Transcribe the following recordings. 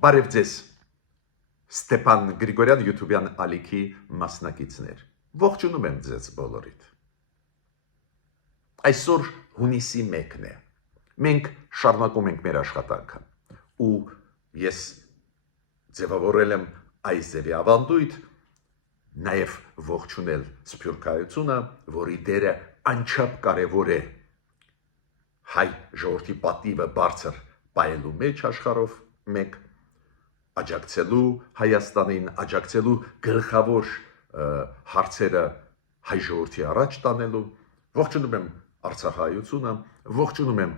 Բարև ձեզ, Ստեփան Գրիգորյան YouTube-յան ալիքի մասնակիցներ, ողջունում եմ ձեզ բոլորիդ։ Այսօր հունիսի 1-ն է, մենք շարունակում ենք մեր աշխատանքը, ու ես ձևավորել եմ այս ձևի ավանդույթ, նաև ողջունել Սփյուռքայությունը, որի դերը անչափ կարևոր է հայ ժողովրդի պատիվը բարձր պահելու մեջ աշխարհով մեկ, աջակցելու Հայաստանին, աջակցելու գլխավոր հարցերը հայ ժողովրդի առաջ տանելու, ողջունում եմ Արցախայությունը, ողջունում եմ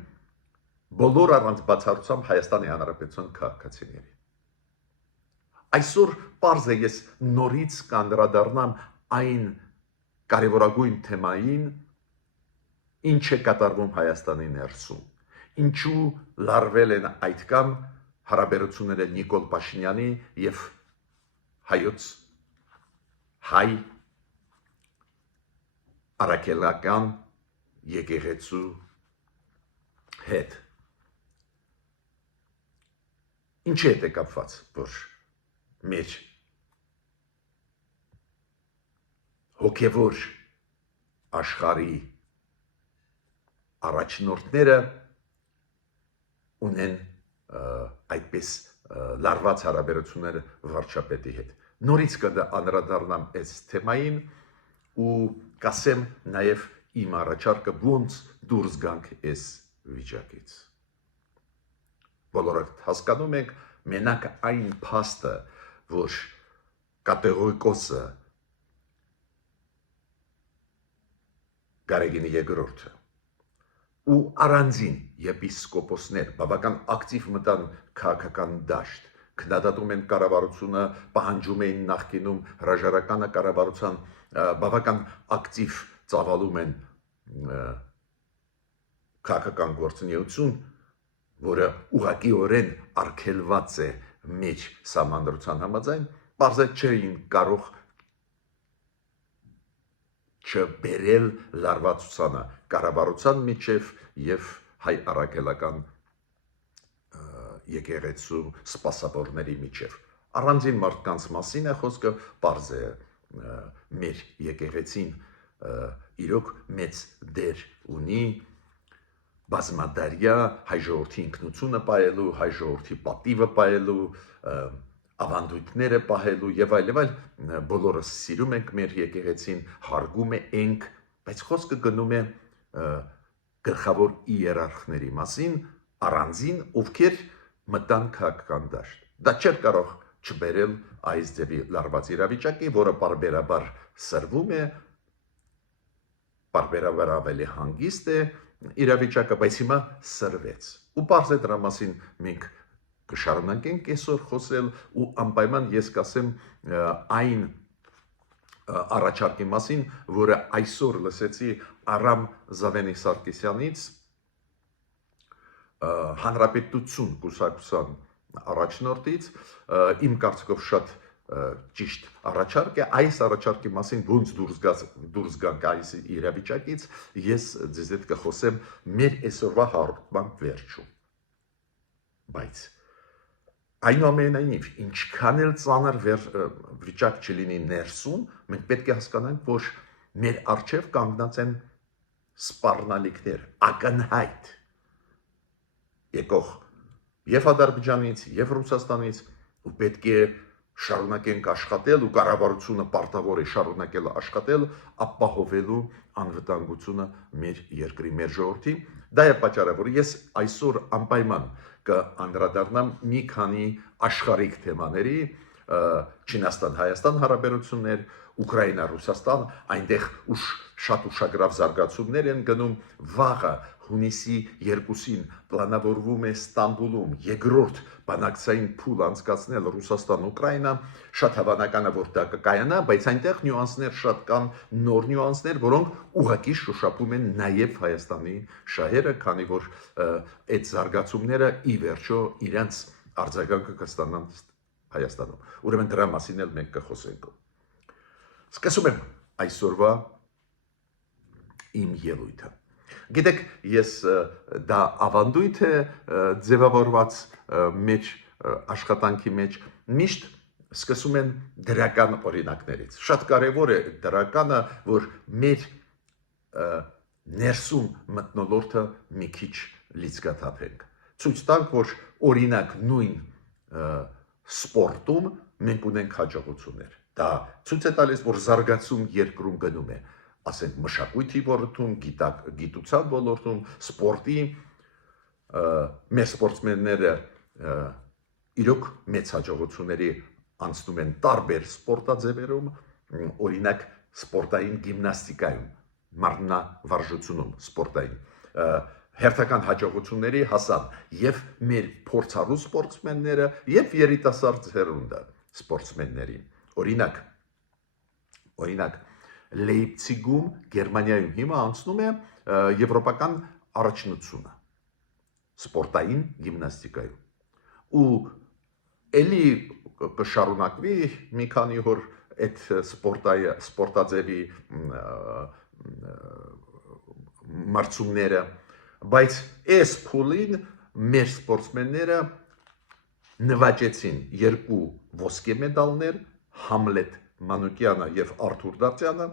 բոլոր առանց բացառությամբ Հայաստանի Հանրապետության քաղաքացիներին։ Այսօր պարզ է ես նորից կանդրադառնամ այն կարևորագույն թեմային, ինչ է կատարվում Հայաստանի ներսում, ինչու լարվել են այդքան հարաբերությունները Նիկոլ Փաշինյանի և հայոց հայ առաքելական եկեղեցու հետ։ Ինչի հետ է կապված, որ մեր հոգևոր աշխարհի առաջնորդները ունեն այդպես լարված հարաբերություններ վարչապետի հետ։ Նորից կանդրադառնամ այս թեմային ու կասեմ նաև իմ առաջարկը ոնց դուրս գանք այս վիճակից։ Բոլորը հասկանում եք, մենակ այն փաստը, որ կատեգորիկոսը Գարեգին II ու առանձին եպիսկոպոսներ բավական ակտիվ մտան քաղաքական դաշտ, քննադատում են կառավարությունը, պահանջում էին նախկինում հրաժարականը կառավարության, բավական ակտիվ ծավալում են քաղաքական գործունեություն, որը ուղղակիորեն արգելված է մեջ սահմանադրության համաձայն, պարզ է չէին կարող չբերել լարվածությանը կառավարության միջև և հայ առաքելական եկեղեցու սպասավորների միջև։ Առանձին մարդկանց մասին է խոսքը, պարզ է մեր եկեղեցին իրոք մեծ դեր ունի բազմադարյա հայ ժողովրդի ինքնությունը պահելու, հայ ժողովրդի պատիվը պահելու, ավանդույթները պահելու եւ այլ, բոլորս սիրում ենք մեր եկեղեցին, հարգում ենք, բայց խոսքը գնում է գլխավոր իերարխների մասին, առանձին, ովքեր մտան քաղաքական դաշտ։ Դա չէր կարող չբերել այս ձևի լարված իրավիճակի, որը պարբերաբար սրվում է, պարբերաբար ավելի հանգիստ է իրավիճակը, բայց հիմա սրվեց։ Ու պարզ է դրա մասին մենք կշարունակենք այսօր խոսել ու անպայման ես կասեմ այն առաջարկի մասին, որը այսօր լսեցի Արամ Զավենի Սարգսյանից, Հանրապետություն կուսակցության առաջնորդից, իմ կարծիքով շատ ճիշտ առաջարկ է, այս առաջարկի մասին ոնց դուրս գանք այս իրավիճակից, ես ձեզ հետ կխոսեմ մեր այսօրվա հաղորդման վերջում։ Բայց այնուամենայնիվ, ինչքան էլ ծանր վիճակ չլինի ներսում, մենք պետք է հասկանանք, որ մեր առջև կանգնած են սպառնալիքներ, ակնհայտ եկող և Ադրբեջանից, և Ռուսաստանից, ու պետք է շարունակենք աշխատել ու կառավարությունը պարտավոր է շարունակել աշխատել, ապահովելու անվտանգությունը մեր երկրի, մեր ժողովրդի։ Դա է պատճառը, որ ես այսօր անպայման կանդրադառնամ մի քանի աշխարհիկ թեմաների, Չինաստան-Հայաստան հարաբերություններ, Ուկրաինա-Ռուսաստան, այնտեղ շատ ուշագրավ զարգացումներ են գնում, վաղը հունիսի 2-ին պլանավորվում է Ստամբուլում երկրորդ բանակցային փուլ անցկացնել Ռուսաստան-Ուկրաինա, շատ հավանական է, որ դա կկայանա, բայց այնտեղ նյուանսներ շատ կան, նոր նյուանսներ, որոնք ուղղակի շոշափում են նաև Հայաստանի շահերը, քանի որ այդ զարգացումները ի վերջո իրենց արձագանքը կստանան Հայաստանում։ Ուրեմն դրա մասին էլ մենք կխոսենք։ Սկսում եմ այսօրվա իմ ելույթը։ Գիտեք, ես դա ավանդույթ է ձևավորված մեր աշխատանքի մեջ միշտ սկսում են դրական օրինակներից։ Շատ կարևոր է դրականը, որ մեր ներսում մթնոլորտը մի քիչ լիցքաթափենք։ Ցույց տանք, որ օրինակ նույն սպորտում մենք ունենք հաջողություններ։ Դա ցույց է տալիս, որ զարգացում երկրում գնում է, ասենք մշակույթի ոլորտում, գիտության ոլորտում, սպորտի մեր սպորտսմենները իրոք մեծ հաջողությունների անցնում են տարբեր սպորտաձևերում, օրինակ սպորտային գիմնաստիկայում, մարմնավարժությունում, սպորտային հերթական հաջողությունների հասան եւ մեր փորձառու սպորտսմենները եւ երիտասարդ ծերունդը սպորտսմեններին։ Օրինակ Լեյպցիգում, Գերմանիայում հիմա անցնում է եվրոպական առաջնությունը սպորտային գիմնաստիկայում։ Ու էլի կշարունակվի մի քանի օր այդ սպորտաձևի մարցումները, բայց այս փուլին մեր սպորտսմենները նվաճեցին 2 ոսկե մեդալներ, Համլետ Մանուկյանը եւ Արթուր Դավթյանը,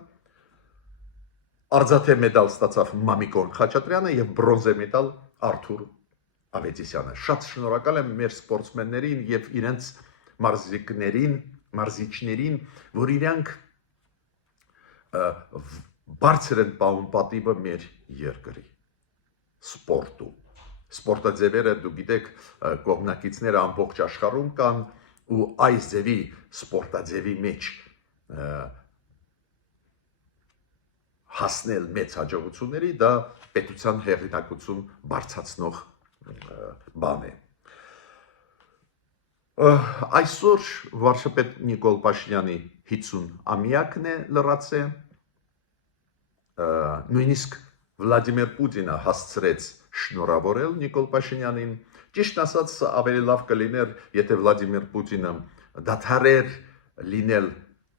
արծաթե մեդալ ստացավ Մամիկոն Խաչատրյանը եւ բրոնզե մեդալ Արթուր Ավետիսյանը։ Շատ շնորհակալ եմ մեր սպորտսմեններին եւ իրենց մարզիչներին, որ իրանք բարձր են պահում պատիվը մեր երկրի սպորտում։ Սպորտաձևերը, դու գիտեք, կողմնակիցները ամբողջ աշխարհում կան ու այս ձևի սպորտաձևի մեջ հասնել մեծ հաջողությունների, դա պետության հեղինակություն բարձրացնող բան է։ Այսօր վարչապետ Նիկոլ Փաշինյանի 50-ամյակն է լրացե, նույնիսկ Վլադիմիր Պուտինը հասցրեց շնորհավորել Նիկոլ Փաշինյանին։ Ճիշտ ասած, ավելի լավ կլիներ, եթե Վլադիմիր Պուտինը դադարեր լինել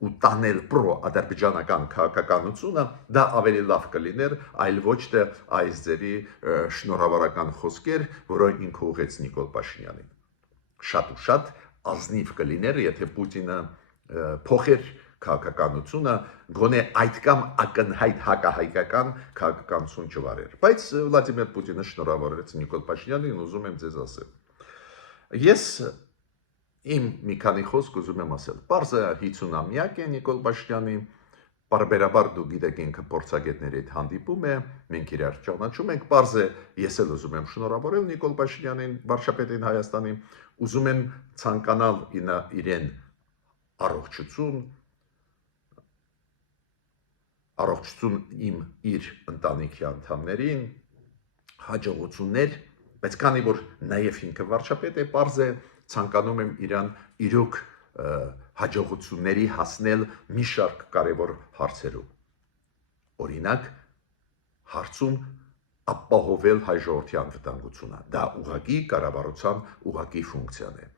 ու տանել պրո-ադրբեջանական քաղաքականությունը, դա ավելի լավ կլիներ, այլ ոչ թե այս ձևի շնորհավորական խոսքեր, որը ինքը ուղեց Նիկոլ Փաշինյանին։ Շատ ու շատ ազնիվ կլիներ, եթե Պուտինը փոխեր քաղաքականությունը, գոնե այդ կամ ակնհայտ հակահայկական քաղաքականություն չվարեր։ Բայց Վլադիմիր Պուտինը շնորհավորեց Նիկոլ Փաշինյանին, ուզում եմ ձեզ ասել։ Ես իմ մի քանի խոսք ուզում եմ ասել։ Պարզը 50-ամյակ է Նիկոլ Փաշինյանի, բարբերաբար դու գիտեք ինքը փորձագետների հետ հանդիպում է, մենք իրար ճանաչում ենք, պարզը ես էլ ուզում եմ շնորհավորել Նիկոլ Փաշինյանին, վարչապետին Հայաստանի, ուզում եմ ցանկանալ իրեն առողջություն իր ընտանիքի անդամներին, հաջողություններ, բայց քանի որ նաև ինքը վարչապետ է, պարզ է ցանկանում եմ իրան իրոք հաջողությունների հասնել մի շարք կարևոր հարցերում։ Օրինակ, հարցում ապահովել հայ ժողովրդի անվտանգությունը։ Դա ուղղակի կառավարության ուղղակի ֆունկցիան է։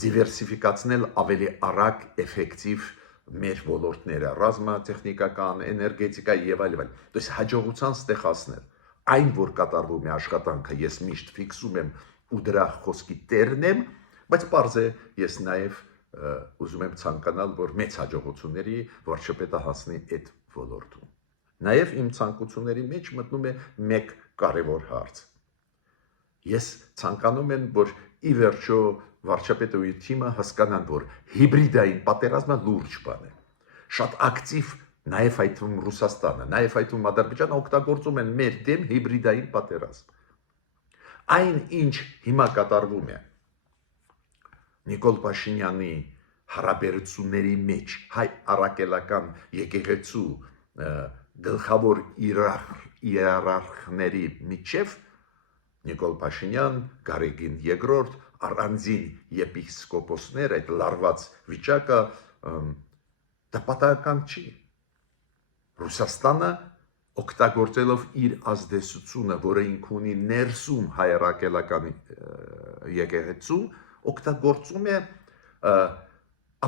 Դիվերսիֆիկացնել ավելի արագ, էֆեկտիվ մեր ոլորտները, ռազմատեխնիկական, էներգետիկա եւ այլն։ Դες հաջողության ստեղծել։ Այն, որ կատարվում է աշխատանքը, ես միշտ ֆիքսում եմ ու դրա խոսքի տերն եմ, բայց պարզ է, ես նաև ուզում եմ ցանկանալ, որ մեծ հաջողությունների վարչապետը հասնի այդ ոլորտում։ Նաև իմ ցանկությունների մեջ մտնում է մեկ կարևոր հարց։ Ես ցանկանում եմ, որ ի վերջո վարչապետը ու իր թիմը հասկանան, որ հիբրիդային պատերազմը լուրջ բան է։ Շատ ակտիվ նաև այդ թվում Ռուսաստանը, նաև այդ թվում Ադրբեջանը օգտագործում են մեր դեմ հիբրիդային պատերազմ։ Այն, ինչ հիմա կատարվում է Նիկոլ Փաշինյանի հարաբերությունների մեջ հայ առաքելական եկեղեցու գլխավոր իերարխների միջև Նիկոլ Փաշինյան, Գարեգին II, առանձին եպիսկոպոսներ, այդ լարված վիճակը դա պատահական չի։ Ռուսաստանը օգտագործելով իր ազդեցությունը, որը ինքը ունի ներսում հայրաքելական եկեղեցու, օգտագործում է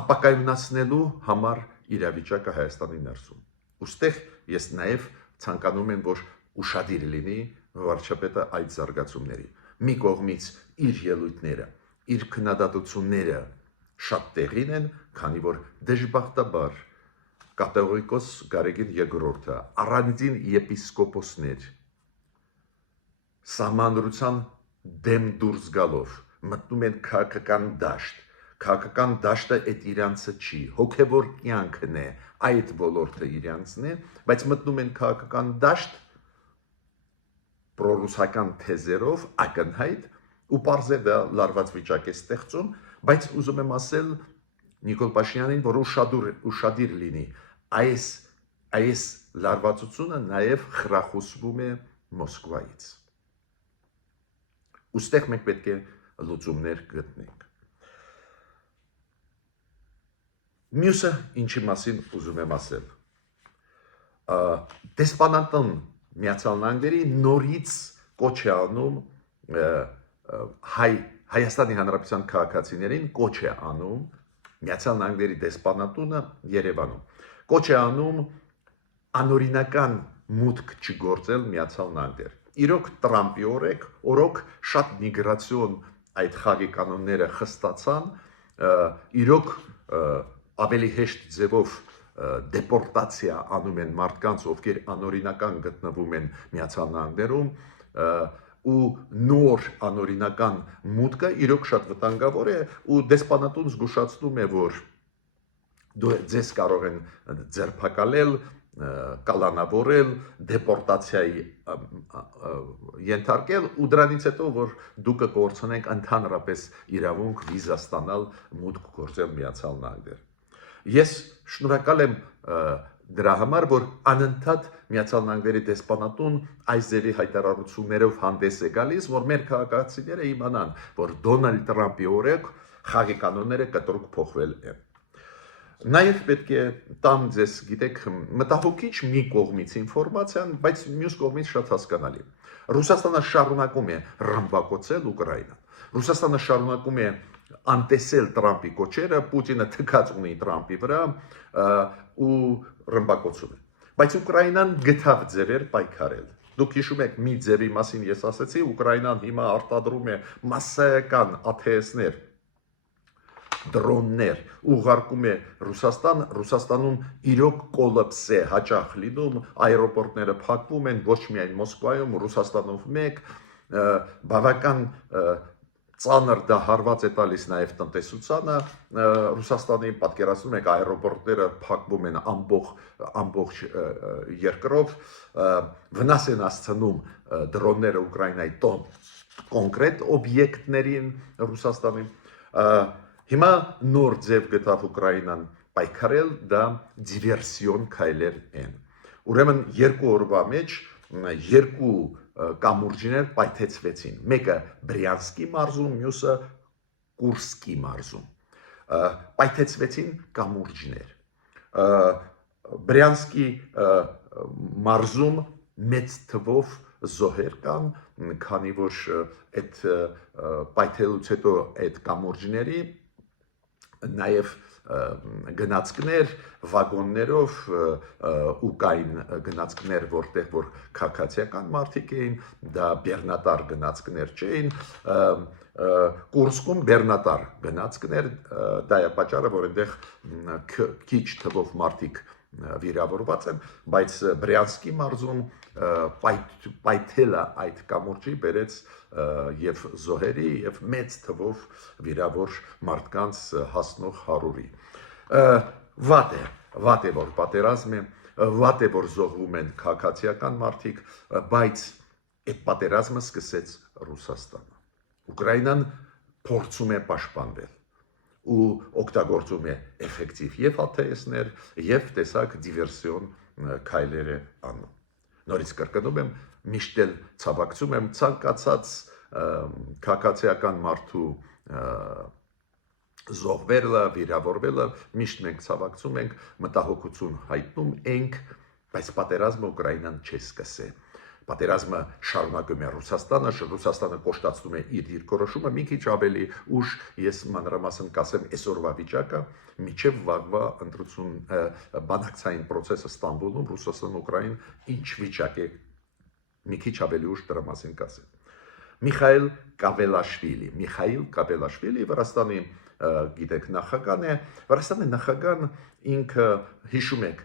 ապակայունացնելու համար իրավիճակը Հայաստանի ներսում։ Ոստեղ ես նաև ցանկանում եմ, որ ուշադիր լինի վարչապետը այդ զարգացումների։ մի կողմից իր ելույթները, իր քննադատությունները շատ տեղին են, քանի որ դժբախտաբար կաթողիկոս Գարեգին II առանձին եպիսկոպոսներ սահմանադրության դեմ դուրս գալով մտնում են քաղաքական դաշտ, քաղաքական դաշտը այդ իրանցը չի, հոգևոր կյանքն է, այդ ոլորտը իրանցն է, բայց մտնում են քաղաքական դաշտ պրոռուսական թեզերով ակնհայտ ու պարզ է դա լարված վիճակ է ստեղծում, բայց ուզում եմ ասել Նիկոլ Փաշինյանին, որ ուշադիր լինի, այս լարվածությունը նաև խրախուսվում է Մոսկվայից։ Ուստեղ մենք պետք է լուծումներ գտնենք։ Մյուսը ինչի մասին ուզում եմ ասել։ Դեսպանատն Միացյալ Նահանգների նորից կոչ է անում Հայաստանի Հանրապետության քաղաքացիներին կոչ է անում Միացյալ Նահանգների դեսպանատունը Երևանում։ Կոչ է անում անօրինական մուտք չգործել Միացյալ Նահանգներ։ Իրոք Տրամպի օրոք շատ միգրացիոն այդ խաղի կանոնները խստացան, իրոք ավելի հեշտ ձևով դեպորտացիա անում են մարդկանց, ովքեր անօրինական գտնվում են Միացյալ Նահանգներում, ու նոր անօրինական մուտքը իրոք շատ վտանգավոր է, ու դեսպանատուն զգուշացնում է, որ ձեզ կարող են ձերբակալել, կալանավորել, դեպորտացիայի ենթարկել ու դրանից հետո, որ դուք կկորցնեք ընդհանրապես իրավունք վիզա ստանալ մուտք գործել Միացյալ Նահանգներ։ Ես շնորհակալ եմ դրա համար, որ անընդհատ Միացյալ Նահանգների դեսպանատուն այս ձևի հայտարարություններով հանդես է գալիս, որ մեր քաղաքացիները իմանան, որ Դոնալդ Տրամպի օրոք խաղի կանոնները կտրուկ փոխվել են։ Նաև պետք է տամ ձեզ, գիտեք, մտահոգիչ մի կողմից ինֆորմացիան, բայց մյուս կողմից շատ հասկանալի։ Ռուսաստանը շարունակում է ռմբակոծել Ուկրաինան։ Ռուսաստանը շարունակում է անտեսել Տրամպի կոչերը, Պուտինը թքած ունի Տրամպի վրա ու ռմբակոծում է։ Բայց Ուկրաինան գտավ ձևեր պայքարել։ Դուք հիշում եք մի ձևի մասին ես ասացի, Ուկրաինան հիմա արտադրում է մասսայական ATS-ներ, դրոններ ուղարկում է Ռուսաստան, Ռուսաստանում իրոք կոլապս է հաճախ լինում, այերոպորտները փակվում են ոչ միայն Մոսկվայում, Ռուսաստանով մեկ, բավական ծանր դա հարված է տալիս նաև տնտեսությանը, Ռուսաստանի պատկերացնում եք այերոպորտները փակվում են ամբողջ երկրով, վնաս են հասցնում դրոնները Ուկրաինայի կոնկրետ օբյեկտներին Ռուսաստանի։ Հիմա նոր ձև գտավ Ուկրաինան պայքարել, դա դիվերսիոն քայլեր են։ Ուրեմն երկու օրվա մեջ երկու կամուրջներ պայթեցվեցին։ Մեկը Բրյանսկի մարզում, մյուսը Կուրսկի մարզում։ Պայթեցվեցին կամուրջներ։ Բրյանսկի մարզում մեծ թվով զոհեր կան, քանի որ այդ պայթելուց հետո այդ կամուրջների նաև գնացքներ, վագոններով ու կային գնացքներ, որտեղ որ քաղաքացիական մարդիկ էին, դա բեռնատար գնացքներ չէին, Կուրսկում բեռնատար գնացքներ, դա է պատճառը, որ այնտեղ քիչ թվով մարդիկ վիրավորված են, բայց Բրյանսկի մարզում պայթելը այդ կամուրջի բերեց եւ զոհերի եւ մեծ թվով վիրավոր մարդկանց հասնող 100-ի։ Վատ է, որ պատերազմ է, վատ է, որ զոհվում են քաղաքացիական մարդիկ, բայց այդ պատերազմը սկսեց Ռուսաստանը։ Ուկրաինան փորձում է պաշտպանվել ու օգտագործում է էֆեկտիվ եւ ATS-ներ եւ տեսակ դիվերսիոն քայլեր է անում։ Նորից կրկնում եմ, միշտ էլ ցավակցում եմ ցանկացած քաղաքացիական մարդու զոհվելը, վիրավորվելը, միշտ մենք ցավակցում ենք, մտահոգություն հայտնում ենք, բայց պատերազմը Ուկրաինան չի սկսել։ Պատերազմը շարունակում է Ռուսաստանը կոշտացնում է իր դիրքորոշումը, մի քիչ ավելի ուշ ես մանրամասն կասեմ այսօրվա վիճակը, մինչև վաղվա ընտրություն բանակցային process-ը Ստամբուլում, Ռուսաստան, Ուկրաին ինչ վիճակ է, մի քիչ ավելի ուշ դրա մասին կասեմ։ Միխայել Կավելաշվիլի Վրաստանի գիտեք նախագահն է, Վրաստանի նախագահն ինքը հիշում եք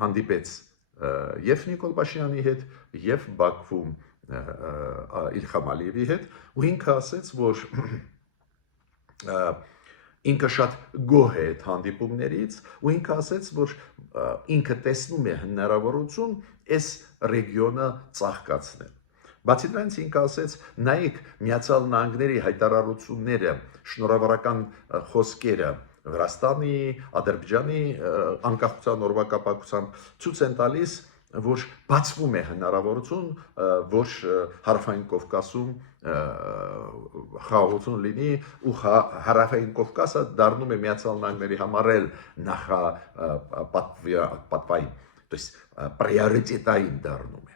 հանդիպեց եւ Նիկոլ Փաշինյանի հետ եւ Բաքվում Իլհամ Ալիևի հետ ու ինքը ասեց, որ ինքը շատ գոհ է այդ հանդիպումներից ու ինքը ասեց, որ ինքը տեսնում է հնարավորություն այս ռեգիոնը ծաղկացնել։ Բացի դրանից ինքը ասեց, նայեք Միացյալ Նահանգների հայտարարությունները, շնորհավորական խոսքերը Վրաստանի, Ադրբեջանի անկախության օրվա կապակցությամբ ցույց են տալիս, որ բացվում է հնարավորություն, որ Հարավային Կովկասում խաղաղություն լինի ու Հարավային Կովկասը դառնում է Միացյալ Նահանգների համար էլ նախապատվային, то есть priority-ային դառնում է։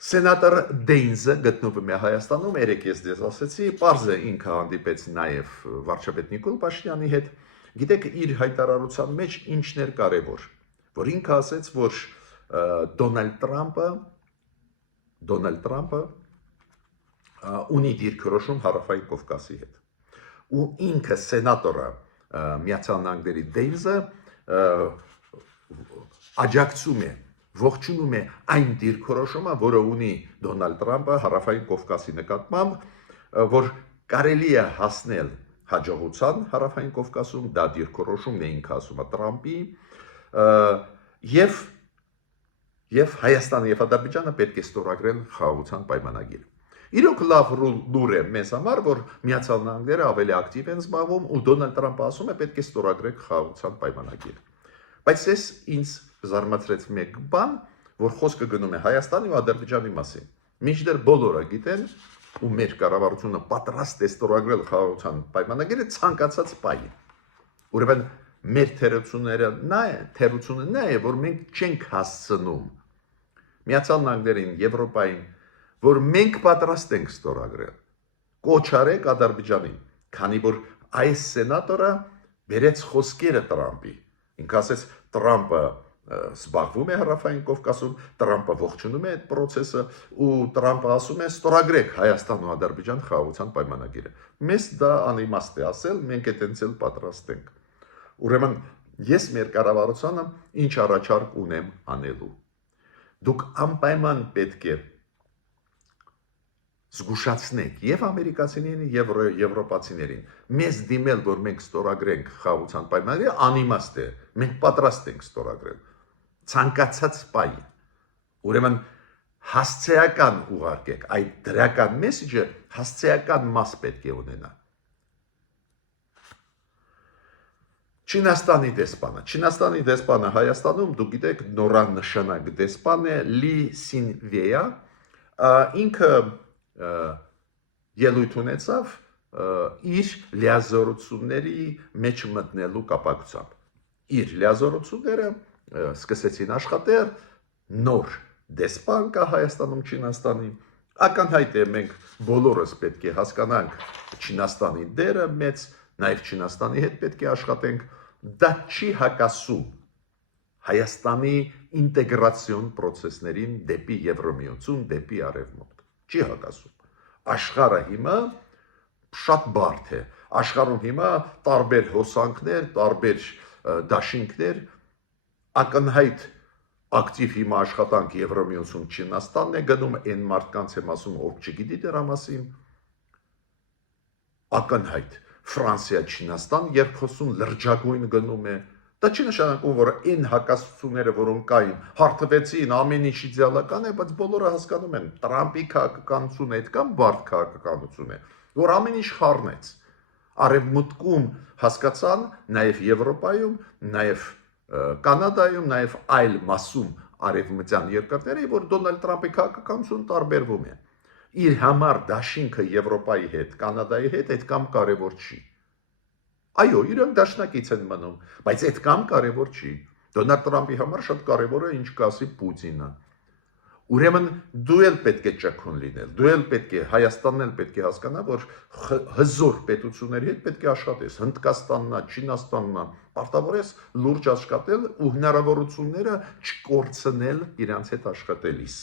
Սենատոր Դեյնզը գտնվում է Հայաստանում, երեք ես դες ասեցի, պարզ է ինքը հանդիպեց նաև վարչապետ Նիկոլ Փաշինյանի հետ։ Գիտեք, իր հայտարարության մեջ ինչն էր կարևոր, որ ինքը ասեց, որ Դոնալդ Թրամփը ունի դիրքորոշում Հարավային Կովկասի հետ։ Ու ինքը սենատորը Միացյալ Նահանգների Դեյնզը աջակցում է, ողջունում է այն դիրքորոշումը, որը ունի Դոնալդ Թրամփը Հարավային Կովկասի նկատմամբ, որ կարելի է հասնել հաջողության Հարավային Կովկասում, դա դիրքորոշումն է ինքը ասում է Թրամփի, եւ Հայաստանը եւ Ադրբեջանը պետք է ստորագրեն խաղաղության պայմանագիր։ Իրոք լավ լուր է մեզ համար, որ Միացյալ Նահանգները ավելի ակտիվ են զբաղվում ու Դոնալդ Թրամփը ասում է պետք է ստորագրեք խաղաղության պայմանագիր։ Բայց ես ինձ զարմացրեց մեկ բան, որ խոսքը գնում է Հայաստանի ու Ադրբեջանի մասին։ Մինչդեռ բոլորը գիտեն ու մեր կառավարությունը պատրաստ է ստորագրել խաղաղության պայմանագիրը ցանկացած պահի։ Ուրեմն մեր թերությունը նա է, որ մենք չենք հասցնում Միացյալ Նահանգներին, Եվրոպային, որ մենք պատրաստ ենք ստորագրել։ Կոչ արեք Ադրբեջանին, քանի որ այս սենատորը բերեց խոսքերը Թրամփի։ Ինքը ասեց, Թրամփը զբաղվում է Հարավային Կովկասում, Թրամփը ողջունում է այդ process-ը ու Թրամփը ասում է ստորագրեք Հայաստան ու Ադրբեջան խաղաղության պայմանագիրը։ Մեզ դա անիմաստ է ասել, մենք այդպես էլ պատրաստ ենք։ Ուրեմն ես մեր կառավարությանը ինչ առաջարկ ունեմ անելու։ Դուք անպայման պետք է զգուշացնեք եւ ամերիկացիներին եւ եվրոպացիներին։ Մեզ դիմել, որ մենք ստորագրենք խաղաղության պայմանագիրը, անիմաստ է։ Մենք պատրաստ ենք ստորագրել ցանկացած պահի։ Ուրեմն հասցեական ուղարկեք, այդ դրական մեսեջը հասցեական մաս պետք է ունենա։ Չինաստանի դեսպանը Հայաստանում, դուք գիտեք, նորանշանակ դեսպան է Լի Սինվեյա, ինքը ելույթ ունեցավ իր լիազորությունների մեջ մտնելու կապակցությամբ։ Իր լիազորությունները սկսեցին աշխատել, նոր դեսպան կա Հայաստանում Չինաստանի, ակնհայտ է մենք բոլորս պետք է հասկանանք Չինաստանի դերը մեծ, նաև Չինաստանի հետ պետք է աշխատենք, դա չի հակասում Հայաստանի ինտեգրացիոն process-ներին դեպի Եվրամիություն, դեպի Արևմուտք, չի հակասում։ Աշխարհը հիմա շատ բարդ է, աշխարհում հիմա տարբեր հոսանքներ, տարբեր դաշինքներ, ակնհայտ ակտիվ հիմա աշխատանք Եվրամիություն Չինաստանն է գնում, այն մարդկանց եմ ասում, ով չգիտի դրա մասին, ակնհայտ Ֆրանսիա, Չինաստան երկխոսում լրջագույն գնում է, դա չի նշանակում, որ այն հակասությունները, որոնք կային, հարթվեցին, ամեն ինչ իդեալական է, բայց բոլորը հասկանում են, Թրամփի քաղաքականությունը այդքան բարդ քաղաքականություն է, որ ամեն ինչ խառնեց։ Արևմուտքում հասկացան, նաև Եվրոպայում, նաև Կանադայում, նաև այլ մասում արևմտյան երկրների, որ Դոնալդ Թրամփի քաղաքականությունը տարբերվում է։ Իր համար դաշինքը Եվրոպայի հետ, Կանադայի հետ այդքան կարևոր չի։ Այո, իրանք դաշնակից են մնում, բայց այդքան կարևոր չի։ Դոնալդ Թրամփի համար շատ կարևոր է ինչ կասի Պուտինը։ Ուրեմն դու էլ պետք է ճկուն լինել, դու էլ պետք է Հայաստանն էլ պետք է հասկանա, որ հզոր պետությունների հետ պետք է աշխատես, Հնդկաստաննա, Չինաստաննա, պարտավոր ես լուրջ աշխատել ու հնարավորությունները չկորցնել իրանց հետ աշխատելիս։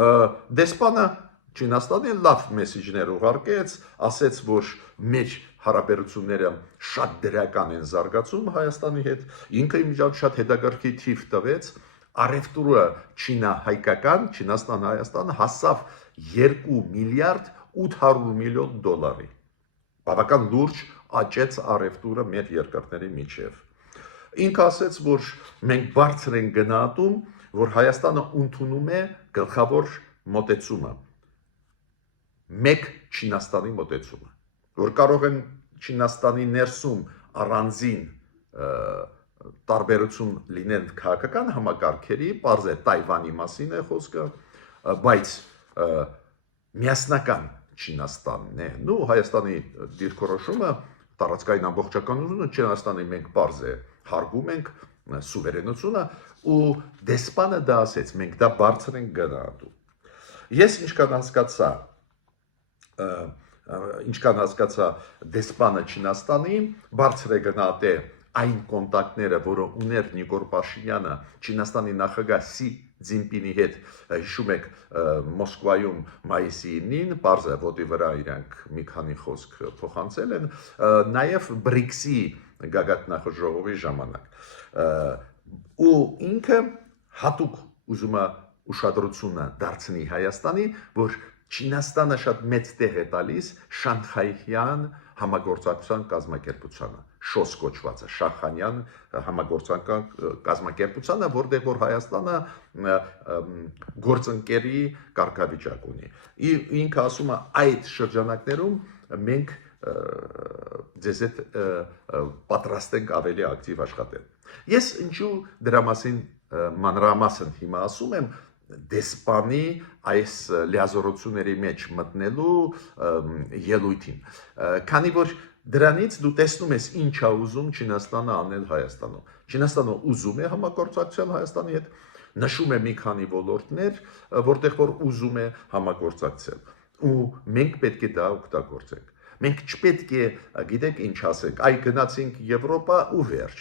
Դեսպանը Չինաստանին լավ մեսիջներ ուղարկեց, ասեց, որ մեր հարաբերությունները շատ դրական են զարգացում Հայաստանի հետ, ինքը իմիջիալ շատ հետաքրքիր թիվ տվեց, առևտուրը Չինա-հայկական, Չինաստան-Հայաստան հասավ 2 միլիարդ 800 միլիոն դոլարի։ Բավական լուրջ աճեց առևտուրը մեր երկրների միջև։ Ինքը ասեց, որ մենք բարձր ենք գնահատում, որ Հայաստանը ընդունում է գլխավոր մոտեցումը, մեկ Չինաստանի մոտեցումը, որ կարող են Չինաստանի ներսում առանձին տարբերություն լինեն քաղաքական համակարգերի, պարզ է Թայվանի մասին է խոսքը, բայց միասնական Չինաստանն է, նու Հայաստանի դիրքորոշումը տարածքային ամբողջականությունը Չինաստանի մենք պարզ է հարգում ենք սուվերենությունը ու դեսպանը դա ասեց, մենք դա բարձր ենք գնահատում։ Ես ինչքան հասկացա դեսպանը Չինաստանի բարձր է գնահատել այն կոնտակտները, որը ուներ Նիկոլ Փաշինյանը Չինաստանի նախագահ Սի Ցզինպինի հետ, հիշում եք Մոսկվայում մայիսի 9-ին, պարզ է, ոտի վրա իրանք մի քանի խոսք փոխանցել են, նաև BRICS-ի գագաթնախոժողովի ժամանակ։ Ու ինքը հատուկ ուզում է ուշադրությունը դարձնի Հայաստանի, որ Չինաստանը շատ մեծ տեղ է տալիս Շանհայյան համագործակցության կազմակերպությանը, ՇՕՍ կոչվածը, Շանհայյան համագործակցության կազմակերպությանը, որտեղ որ Հայաստանը գործընկերի կարգավիճակ ունի։ Ինքը ասում է այդ շրջանակներում մենք ձեզ հետ պատրաստ ենք ավելի ակտիվ աշխատել։ Ես ինչու դրա մասին մանրամասն հիմա ասում եմ, դեսպանի այս լիազորությունների մեջ մտնելու ելույթին, քանի որ դրանից դու տեսնում ես ինչ է ուզում Չինաստանը անել Հայաստանում։ Չինաստանը ուզում է համագործակցել Հայաստանի հետ, նշում է մի քանի ոլորտներ, որտեղ որ ուզում է համագործակցել։ Ու մենք պետք է դա օգտագործենք։ Մենք չպետք է, գիտեք ինչ ասենք, այ գնացինք Եվրոպա ու վերջ։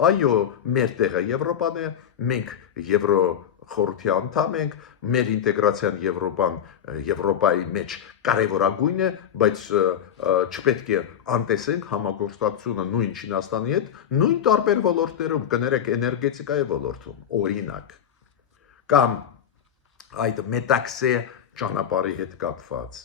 Այո, մեր տեղը Եվրոպան է, մենք Եվրոխորհրդի անդամ ենք, մեր ինտեգրացիան Եվրոպայի մեջ կարևորագույն է, բայց չպետք է անտեսենք համագործակցությունը նույն Չինաստանի հետ, նույն տարբեր ոլորտներում, կներեք էներգետիկայի ոլորտում, օրինակ, կամ այդ մետաքսե ճանապարհի հետ կապված։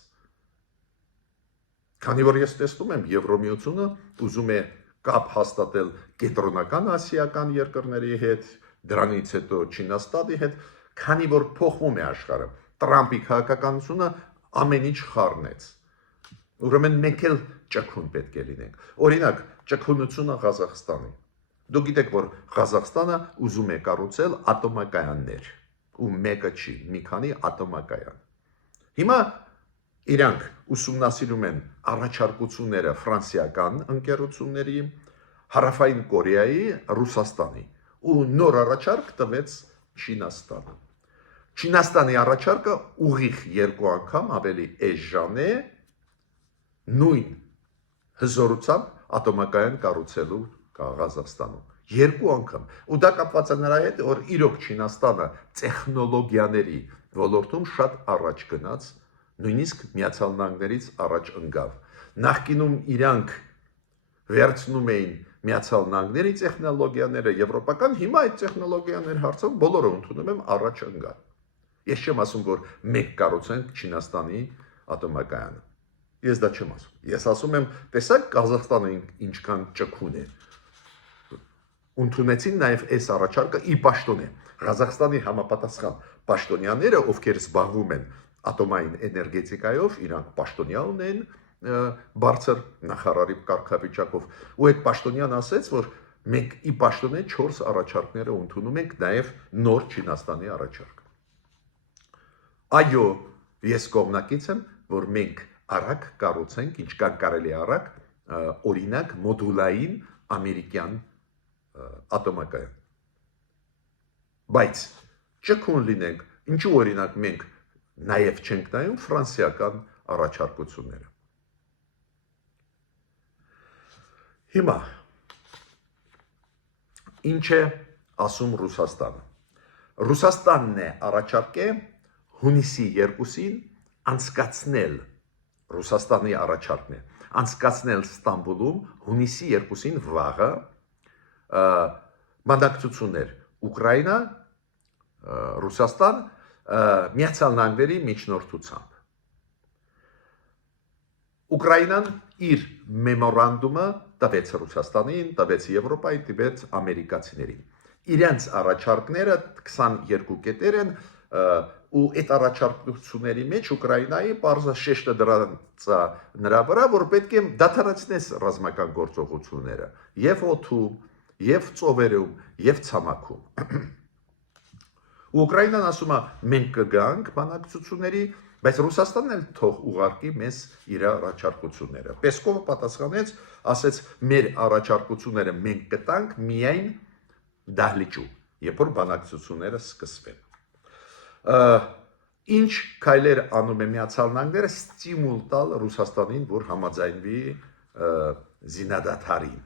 Քանի որ ես տեսնում եմ Եվրոմիությունը ուզում է կապ հաստատել կենտրոնական ասիական երկրների հետ, դրանից հետո Չինաստանի հետ, քանի որ փոխվում է աշխարհը։ Տրամպի քաղաքականությունը ամեն ինչ խառնեց։ Ուրեմն մենք էլ ճկուն պետք է լինենք։ Օրինակ, ճկունությունը Ղազախստանի։ Դուք գիտեք, որ Ղազախստանը ուզում է կառուցել ատոմակայաններ, ու մեկը չի, մի քանի ատոմակայան։ Հիմա իրանք ուսումնասիրում են առաջարկությունները ֆրանսիական ընկերությունների, Հարավային Կորեայի, Ռուսաստանի ու նոր առաջարկ տվեց Չինաստանը։ Չինաստանի առաջարկը ուղիղ 2 անգամ ավելի էժան է նույն հզորությամբ ատոմակայան կառուցելու Ղազախստանում։ 2 անգամ։ Ու դա կապված է նրա հետ, որ իրոք Չինաստանը տեխնոլոգիաների ոլորտում շատ առաջ գնաց, նույնիսկ Միացյալ Նահանգներից առաջ ընկավ։ Նախկինում իրանք վերցնում էին Միացյալ Նահանգների տեխնոլոգիաները, եվրոպական, հիմա այդ տեխնոլոգիաների հարցով բոլորը ընդունում են առաջ ընկան։ Ես չեմ ասում, որ մենք կառուցենք Չինաստանի ատոմակայանը։ Ես դա չեմ ասում։ Ես ասում եմ, տեսեք Ղազախստանը ինչքան ճկուն է։ Ընդունեցին նաև այս առաջարկը ի պաշտոն է։ Ղազախստանի համապատասխան պաշտոնյաները, ովքեր զբաղվում են ատոմային էներգետիկայով, իրանք պաշտոնյա ունեն բարձր նախարարի կարգավիճակով, ու այդ պաշտոնյան ասեց, որ մենք ի պաշտոն է 4 առաջարկները ընդունում ենք, նաև նոր Չինաստանի առաջարկ։ Այո, ես կողմնակից եմ, որ մենք արագ կառուցենք, ինչքան կարելի արագ, օրինակ մոդուլային ամերիկյան ատոմակայան։ Բայց ճկուն լինենք, ինչու օրինակ մենք նաև չենք նայում ֆրանսիական առաջարկությունները։ Հիմա ինչ է ասում Ռուսաստանը։ Ռուսաստանն է առաջարկել հունիսի 2-ին անցկացնել Ռուսաստանի առաջարկն է անցկացնել Ստամբուլում հունիսի 2-ին վաղը բանակցություններ Ուկրաինա, Ռուսաստան, Միացյալ Նահանգների միջնորդությամբ։ Ուկրաինան իր մեմորանդումը տվեց Ռուսաստանին, տվեց Եվրոպային, տվեց ամերիկացիներին։ Իրենց առաջարկները 22 կետեր են ու այդ առաջարկությունների մեջ Ուկրաինայի պարզը շեշտը դրած նրա վրա, որ պետք է դադարեցնես ռազմական գործողությունները եւ օդում, եւ ծովերում, եւ ցամաքում։ Ուկրաինան ասում է մենք կգանք բանակցությունների, բայց Ռուսաստանն էլ թող ուղարկի մեզ իր առաջարկությունները։ Պեսկովը պատասխանեց, ասեց մեր առաջարկությունները մենք կտանք միայն դահլիճում, երբ որ բանակցությունները սկսվեն։ Ինչ քայլեր անում է Միացյալ Նահանգները ստիմուլ տալ Ռուսաստանին, որ համաձայնվի զինադադարին։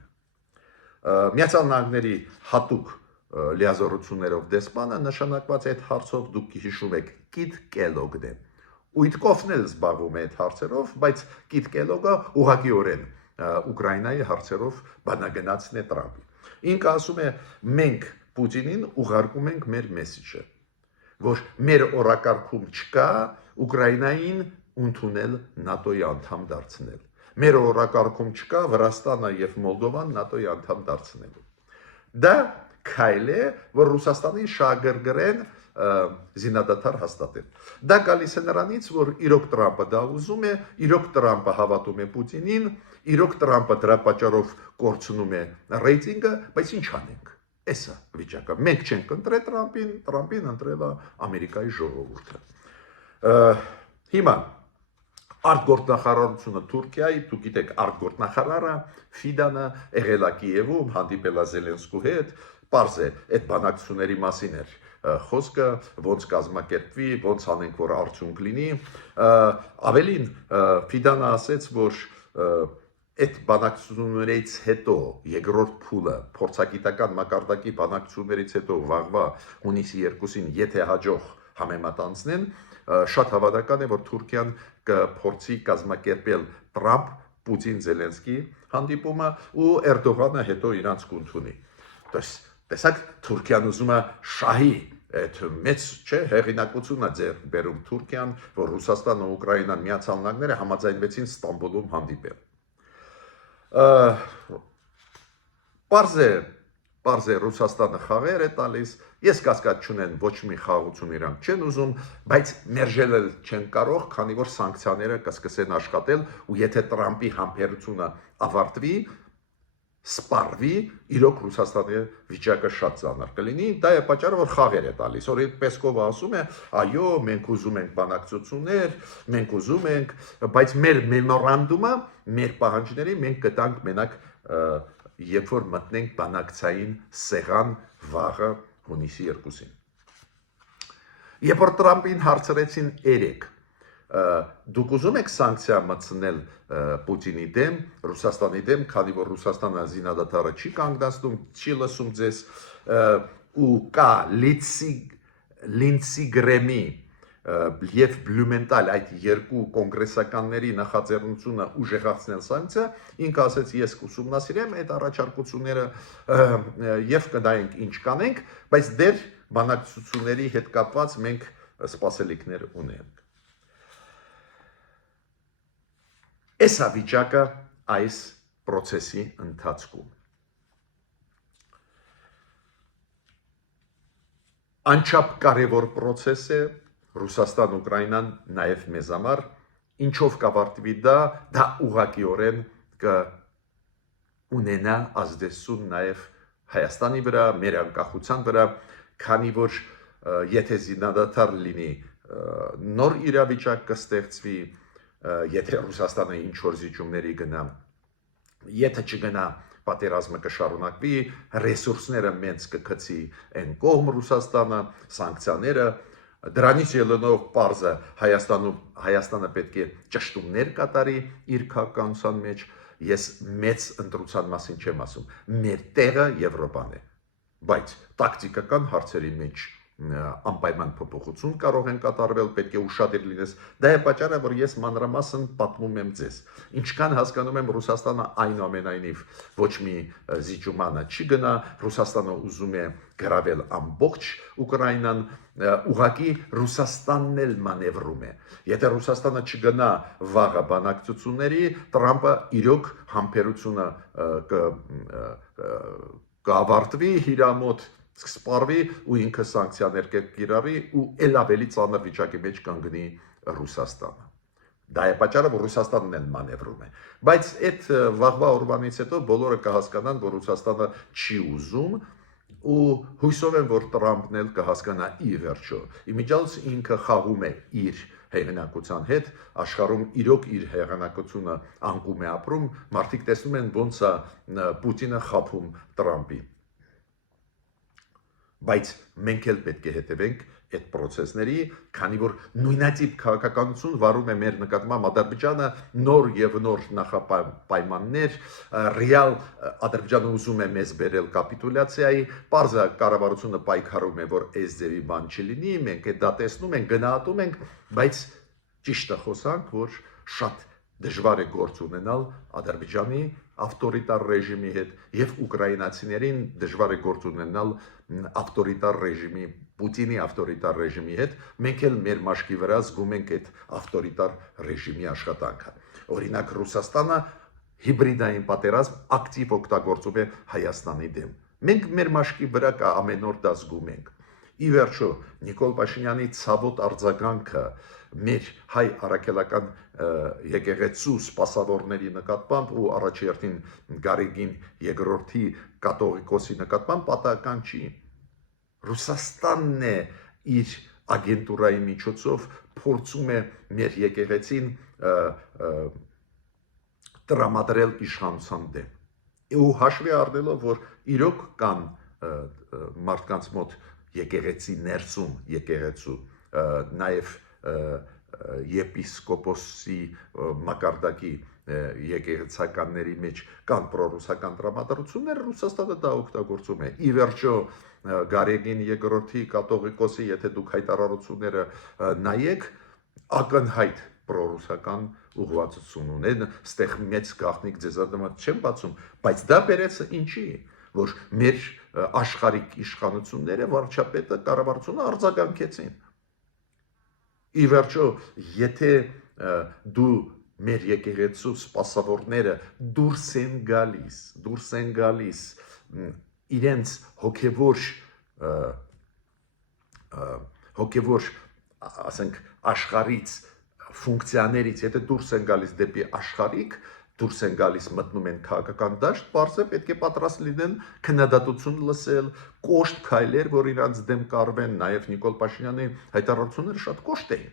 Միացյալ Նահանգների հատուկ լիազորություններով դեսպանը նշանակված այդ հարցով դուք հիշում եք Կիթ Կելոգն է։ Ուիտկոֆն էլ զբաղվում է այդ հարցերով, բայց Կիթ Կելոգը ուղղակիորեն Ուկրաինայի հարցերով բանագնացն է Տրամպի։ Ինքը ասում է մենք Պուտինին ուղարկում ենք մեր մեսիջը, որ մեր օրակարգում չկա Ուկրաինային ընդունել ՆԱՏՕ-ի անդամ դարձնել։ Մեր օրակարգում չկա Վրաստանը եւ Մոլդովան ՆԱՏՕ-ի անդամ դարձնելու։ Դա քայլ է, որ Ռուսաստանին շահագրգռեն զինադադար հաստատել։ Դա գալիս է նրանից, որ իրոք Տրամպը դա ուզում է, իրոք Տրամպը հավատում է Պուտինին, իրոք Տրամպը դրա պատճառով կորցնում է ռեյտինգը, բայց ինչ անենք։ Էսա վիճակը։ Մենք չենք ընտրել Տրամպին, Տրամպին ընտրել է Ամերիկայի ժողովուրդը։ Հիմա արտգործնախարարությունը Թուրքիայի, դուք գիտեք, արտգործնախարարը Ֆիդանը եղել է Կիևում, հանդիպել է Զելենսկու հետ, պարզ է, այդ բանակցությունների մասին էր խոսքը, ոնց կազմակերպվի, ոնց անենք, որ արդյունք լինի։ Ավելին Ֆիդանը ասեց, որ այդ բանակցություններից հետո երկրորդ փուլը փորձագիտական մակարդակի բանակցություններից հետո վաղվա հունիսի 2-ին եթե հաջող համեմատ անցնեն, շատ հավանական է, որ Թուրքիան կփորձի կազմակերպել Տրամփ, Պուտին, Զելենսկի հանդիպումը ու Էրդողանը հետո իրանց կընդունի։ Տեսակ Թուրքիան ուզում է շահի այդ մեծ չէ հեղինակությունը ձեռք բերում Թուրքիան, որ Ռուսաստանն ու Ուկրաինան Միացյալ Նահանգները համաձայնվեցին Ստամբուլում հանդիպել։ Պարզ է Ռուսաստանը խաղեր է տալիս, ես կասկած չունեմ ոչ մի խաղաղություն իրանք չեն ուզում, բայց մերժել էլ չեն կարող, քանի որ սանկցիաները կսկսեն աշխատել ու եթե Տրամպի համբերությունը ավարտվի, սպառվի, իրոք Ռուսաստանի վիճակը շատ ծանր կլինի, դա է պատճառը, որ խաղեր է տալիս։ Օրինակ Պեսկովը ասում է, այո, մենք ուզում ենք բանակցություններ, մենք ուզում ենք, բայց մեր մեմորանդումը, մեր պահանջների մենք կտանք մենակ երբ որ մտնենք բանակցային սեղան վաղը հունիսի 2-ին։ Երբ որ Տրամպին հարցրեցին երեք, դուք ուզում եք սանկցիա մտցնել Պուտինի դեմ, Ռուսաստանի դեմ, քանի որ Ռուսաստանը զինադադարը չի կանգնացնում, չի լսում ձեզ ու կա Լինցի Գրեմի եւ Բլումենտալ այդ երկու կոնգրեսականների նախաձեռնությունը ուժեղացնել սանկցիա, ինքը ասեց ես կուսումնասիրեմ այդ առաջարկությունները եւ կնայենք ինչ կանենք, բայց դեռ բանակցությունների հետ կապված մենք սպասելիքներ ունենք։ Էսա վիճակը այս process-ի ընթացքում։ Անչափ կարևոր process է Ռուսաստան-Ուկրաինան նաև մեզ համար, ինչով կավարտվի դա ուղղակիորեն կունենա ազդեցություն նաև Հայաստանի վրա, մեր անկախության վրա, քանի որ եթե զինադադար լինի, նոր իրավիճակ կստեղծվի, եթե Ռուսաստանը ինչ-որ զիջումների գնա, եթե չգնա պատերազմը կշարունակվի, ռեսուրսները մեծ կգցի այն կողմ Ռուսաստանը, սանկցիաները, դրանից ելնելով պարզը Հայաստանը պետք է ճշտումներ կատարի իր քաղաքականության մեջ, ես մեծ ընտրության մասին չեմ ասում, մեր տեղը Եվրոպան է, բայց տակտիկական հարցերի մեջ անպայման փոփոխություն կարող են կատարվել, պետք է ուշադիր լինես։ Դա է պատճառը, որ ես մանրամասն պատմում եմ ձեզ։ Ինչքան հասկանում եմ, Ռուսաստանը այնուամենայնիվ ոչ մի զիջումանը չի գնա, Ռուսաստանը ուզում է գրավել ամբողջ Ուկրաինան, ուղղակի Ռուսաստանն էլ մանևրում է։ Եթե Ռուսաստանը չգնա վաղը բանակցությունների, Տրամպը իրոք համբերությունը կավարտվի հիրամոտ սպարվի ու ինքը սանկցիաներ կիրառի ու ել ավելի ծանր վիճակի մեջ կանգնի Ռուսաստանը։ Դա է պատճառը, որ Ռուսաստանն էլ մանևրում է։ Բայց այդ վաղվա օրվանից հետո բոլորը կհասկանան, որ Ռուսաստանը չի ուզում ու հույսով եմ, որ Տրամպն էլ կհասկանա ի վերջո։ Իմիջիայլս ինքը խաղում է իր հեղինակության հետ, աշխարհում իրոք իր հեղինակությունը անկում է ապրում, մարդիկ տեսնում են ոնց է Պուտինը խաբում Տրամպին։ Բայց մենք էլ պետք է հետևենք այդ process-ների, քանի որ նույնատիպ քաղաքականություն վարում է մեր նկատմամբ Ադրբեջանը նոր եւ նոր նախապայմաններ, ռեալ Ադրբեջանը ուզում է մեզ բերել կապիտուլյացիայի, բարձր կառավարությունը պայքարում է, որ այս ձևի բան չլինի, մենք դա տեսնում ենք, գնահատում ենք, բայց ճիշտը խոսանք, որ շատ դժվար է գործ ունենալ Ադրբեջանի ավտորիտար ռեժիմի հետ եւ ուկրաինացիներին դժվար է գործ ունենալ ավտորիտար ռեժիմի Պուտինի ավտորիտար ռեժիմի հետ, մենք էլ մեր մաշկի վրա զգում ենք այդ ավտորիտար ռեժիմի աշխատանքը։ Օրինակ Ռուսաստանը հիբրիդային պատերազմ ակտիվ օգտագործում է Հայաստանի դեմ։ Մենք մեր մաշկի վրա ամեն օր դա զգում ենք։ Ի վերջո Նիկոլ Փաշինյանի ցավոտ արձագանքը մեր հայ առաքելական եկեղեցու սպասավորների նկատմամբ ու առաջերտին Գարեգին երկրորդի կաթողիկոսի նկատմամբ պատահական չի։ Ռուսաստանն է իր ագենտուրայի միջոցով փորձում է մեր եկեղեցին տրամադրել իշխանության դեմ։ Ու հաշվի առնելով, որ իրոք կան մարդկանց մոտ եկեղեցի ներսում եկեղեցու, նաև եպիսկոպոսի մակարդակի եկեղեցականների մեջ կան պրոռուսական տրամադրություններ, Ռուսաստանը դա օգտագործում է։ Ի վերջո Գարեգին երկրորդի կաթողիկոսի, եթե դուք հայտարարությունները նայեք, ակնհայտ պրոռուսական ուղղվածություն ունեն, ստեղ մեծ գաղտնիք ձեզադմատ չեմ բացում, բայց դա բերեց ինչի, որ մեր աշխարհիկ իշխանությունները վարչապետը կառավարությունը արձագանքեցին։ Ի վերջո, եթե դու մեր եկեղեցու սպասավորները դուրս են գալիս իրենց հոգևոր ասենք աշխարհից ֆունկցիաներից, եթե դուրս են գալիս դեպի աշխարհիկ, դուրս են գալիս մտնում են քաղաքական դաշտ, բարձր պետք է պատրաստ լինեն քննադատություն լսել, կոշտ քայլեր, որ իրանց դեմ կարվեն, նաև Նիկոլ Փաշինյանի հայտարարությունները շատ կոշտ էին։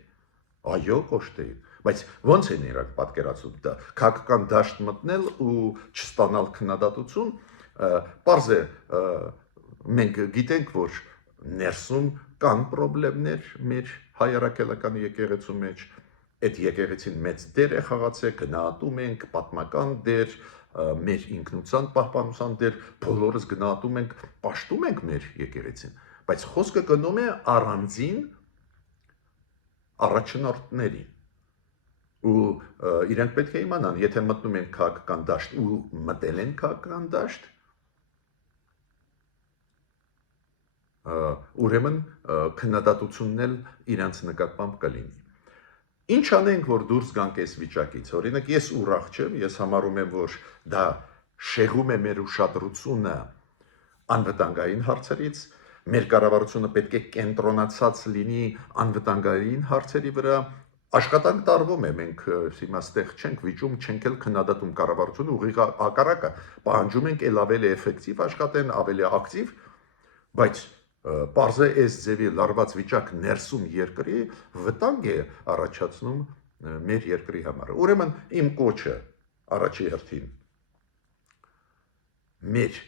Այո, կոշտ էին, բայց ո՞նց են իրանք պատկերացնում դա քաղաքական դաշտ մտնել ու չստանալ քննադատություն, բարձ է մենք գիտենք, որ ներսում կան խնդիրներ մեր հայ առաքելական եկեղեցու մեջ, այդ եկեղեցին մեծ դեր է խաղացել, գնահատում ենք, պատմական դեր, մեր ինքնության պահպանության դեր, բոլորս գնահատում ենք, պաշտում ենք մեր եկեղեցին, բայց խոսքը գնում է առանձին առաջնորդների ու իրենք պետք է իմանան, եթե մտնում են քաղաքական դաշտ ու մտել են քաղաքական դաշտ, ուրեմն քննադատությունն էլ իրանց նկատմամբ կլինի։ Ինչ անենք, որ դուրս գանք այս վիճակից։ Օրինակ ես ուրախ չեմ, ես համարում եմ, որ դա շեղում է մեր ուշադրությունը անվտանգային հարցերից, մեր կառավարությունը պետք է կենտրոնացած լինի անվտանգային հարցերի վրա, աշխատանք տարվում է, մենք հիմա ստեղ չենք վիճում, չենք էլ քննադատում կառավարությունը, ուղիղ հակառակը, պահանջում ենք ել ավելի էֆեկտիվ աշխատեն, ավելի ակտիվ, բայց պարզ է այս ձևի լարված վիճակ ներսում երկրի վտանգ է առաջացնում մեր երկրի համար։ Ուրեմն իմ կոչը առաջի հերթին մեր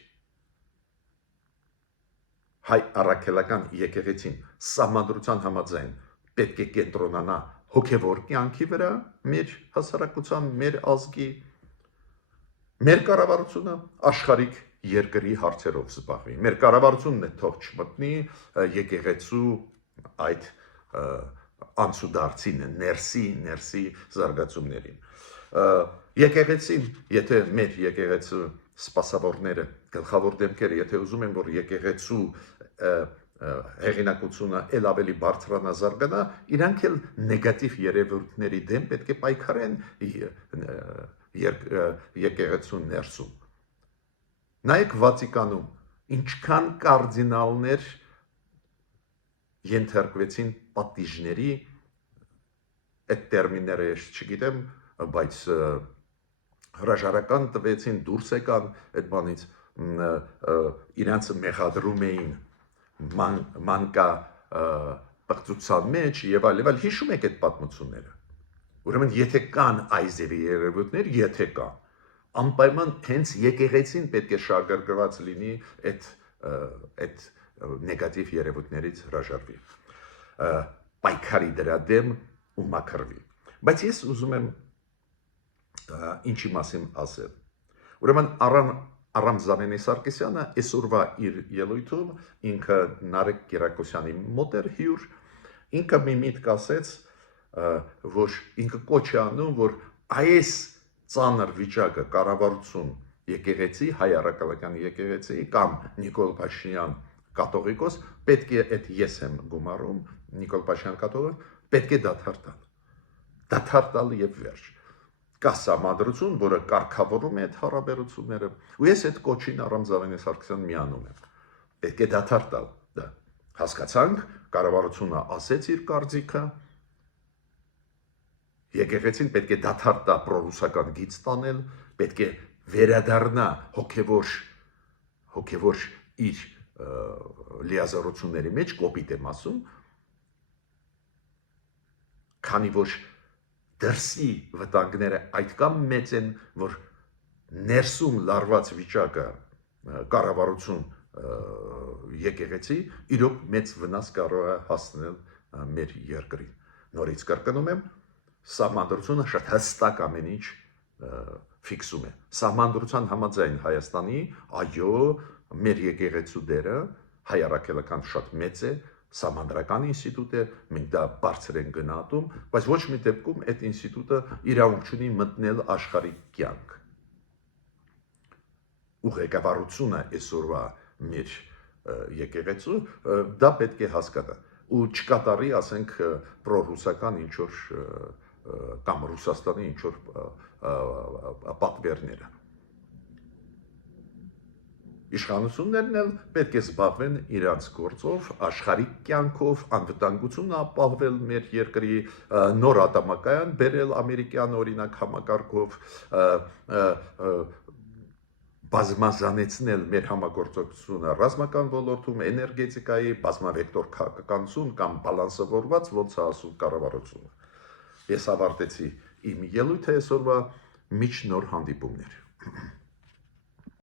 հայ առաքելական եկեղեցին սահմանադրության համաձայն պետք է կենտրոնանա հոգևոր կյանքի վրա մեր հասարակության, մեր ազգի, մեր կառավարությունը աշխարհիկ երկրի հարցերով զբաղվի։ Մեր կառավարությունն է թող չմտնի եկեղեցու այդ անցուդարձին, ներսի զարգացումներին։ Եկեղեցին, եթե մեր եկեղեցու սպասավորները, գլխավոր դեմքերը, եթե ուզում են, որ եկեղեցու հեղինակությունը ել ավելի բարձրանա զարգանա, իրանք էլ նեգատիվ երևույթների դեմ պետք է պայքարեն եկեղեցու ներսում։ Նայեք Վատիկանում ինչքան կարդինալներ ենթարկվեցին պատիժների, այդ տերմինները ես չգիտեմ, բայց հրաժարական տվեցին, դուրս եկան այդ բանից, իրանց մեղադրում էին մանկա պղծության մեջ եւ այլ, հիշում եք այդ պատմությունները։ Ուրեմն եթե կան այզերի երևույթներ, եթե կան, անպայման հենց եկեղեցին պետք է շարգարկված լինի այդ նեգատիվ երևույթներից հրաժարվի, պայքարի դրա դեմ ու մաքրվի։ Բայց ես ուզում եմ ինչի մասին ասել։ Ուրեմն Արամ Զավենի Սարգսյանը այսօրվա իր ելույթում ինքը Նարեկ Կիրակոսյանի մոտ էր հյուր, ինքը մի միտք ասեց, որ ինքը կոչ է անում, որ այս ծանր վիճակը կառավարություն եկեղեցի, հայ առաքելական եկեղեցի կամ Նիկոլ Փաշինյան կաթողիկոս պետք է այդ ես եմ գումարում, Նիկոլ Փաշինյան կաթողիկ պետք է դադար տալ եւ վերջ։ Կա սահմանադրություն, որը կարգավորում է այդ հարաբերությունները, ու ես այդ կոչին Արամ Զավենի Սարգսյան միանում եմ։ Պետք է դադար տալ դա։ Հասկացանք, կառավարությունը ասեց իր կարծիքը, եկեղեցին պետք է դադար տա պրոռուսական գիծ տանել, պետք է վերադառնա հոգևոր իր լիազորությունների մեջ, կոպիտ եմ ասում, քանի որ դրսի վտանգները այդքան մեծ են, որ ներսում լարված վիճակը կառավարություն եկեղեցի իրոք մեծ վնաս կարող է հասնել մեր երկրին։ Նորից կրկնում եմ, սահմանադրությունը շատ հստակ ամեն ինչ ֆիքսում է։ Սահմանադրության համաձայն Հայաստանի, այո, մեր եկեղեցու դերը հայ առաքելական շատ մեծ է, սահմանադրական ինստիտուտ է, մենք դա բարձր ենք գնահատում, բայց ոչ մի դեպքում այդ ինստիտուտը իրավունք չունի մտնել աշխարհիկ կյանք։ Ու ղեկավարությունը այսօրվա մեր եկեղեցու դա պետք է հասկանա ու չկատարի, ասենք, պրոռուսական ինչ որ կամ Ռուսաստանի ինչ որ պատվերները։ Իշխանություններն էլ պետք է զբաղվեն իրանց գործով, աշխարհիկ կյանքով, անվտանգությունը ապահովել մեր երկրի, նոր ատամակայան բերել ամերիկյան օրինակ համակարգով, բազմազանեցնել մեր համագործակցությունը ռազմական ոլորտում, էներգետիկայի, բազմավեկտոր քաղաքականություն կամ բալանսավորված, ոնց է ասում կառավարությունը։ Ես ավարտեցի իմ ելույթը այսօրվա, մինչ նոր հանդիպումներ։